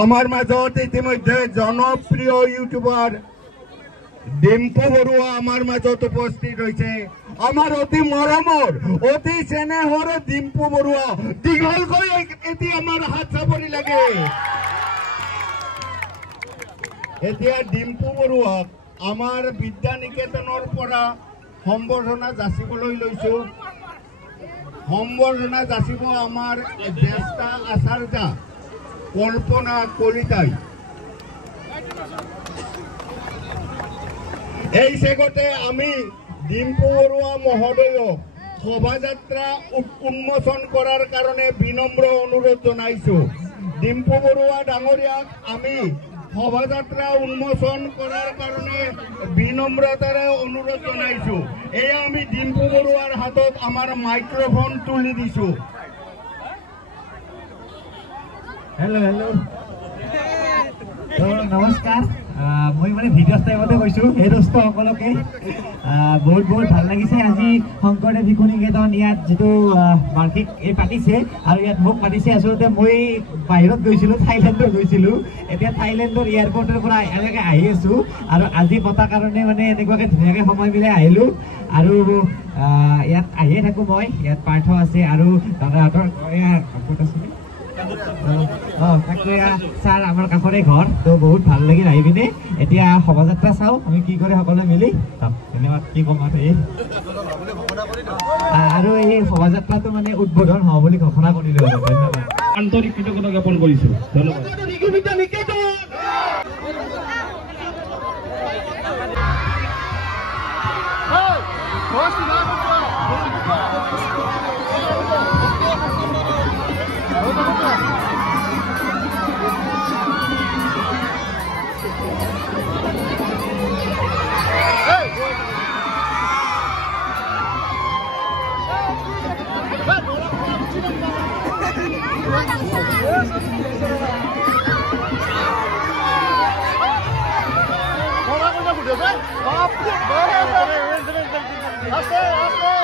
আমাৰ মাজত ইতিমধ্যে জনপ্ৰিয় ইউটিউবাৰ ডিম্পু বৰুৱা আমাৰ মাজত উপস্থিত হয়েছে। আমাৰ অতি মৰমৰ অতি স্নেহৰ ডিম্পু বৰুৱা দীঘল কৰি এটি আমাৰ হাত চাপৰি লাগে। এতিয়া ডিম্পু বৰুৱাক আমাৰ বিদ্যা নিকেতনৰ পৰা সম্বৰ্ধনা যাচিবলৈ লৈছো। সম্বৰ্ধনা যাচিব আমাৰ জ্যেষ্ঠা আচাৰ্যা কল্পনা কলিতাই। এই সেগতে আমি ডিম্পু বৰুৱা মহোদয়ক শোভাযাত্ৰা উন্মোচন কৰাৰ কাৰণে বিনম্ৰ অনুৰোধ জানাইছো। ডিম্পু বৰুৱা ডাঙৰিয়াক আমি শোভাযাত্ৰা উন্মোচন কৰাৰ কাৰণে বিনম্ৰতাৰে অনুৰোধ জানাইছো। এয়া আমি ডিম্পু বৰুৱাৰ হাতত আমার মাইক্রোফোন তুলি দিছো। हेलो हेलो तो नमस्कार मैं मैं भिडिओ टाइमते कैसा हे दोस्त सकलोके बहुत बहुत ভাল লাগিছে। আজি শংকৰদেৱ শিশু নিকেতন ইয়াত যেটো বাৰ্ষিক এই পাতিছে আৰু ইয়াত মোক পাতিছে। আসলে মই বাহিৰত গৈছিলো, থাইলেণ্ডত গৈছিলো। এতিয়া থাইলেণ্ডৰ এয়াৰপৰ্টৰ পৰা এনেকৈ আহি আছো আৰু আজি পতা কাৰণে মানে এনেকুৱাকৈ ধুনীয়াকৈ সময় মিলাই আহিলো। আৰু ইয়াত আহিয়ে থাকো মই। ইয়াত পাৰ্থ আছে আৰু দাদাহঁতৰ ক'ত আছে ছাৰ আমাৰ কাষৰে ঘৰ। তো বহুত ভাল লাগিল আহি পিনে। এতিয়া শোভাযাত্ৰা চাওঁ আমি কি কৰে সকলোৱে মিলি। ধন্যবাদ কি ক'ম আৰু এই শোভাযাত্ৰাটো মানে উদ্বোধন হ'ব বুলি ঘোষণা কৰিলোঁ। ধন্যবাদ, আন্তৰিক কৃতজ্ঞতা জ্ঞাপন কৰিছোঁ। ধন্যবাদ। Aste, aste.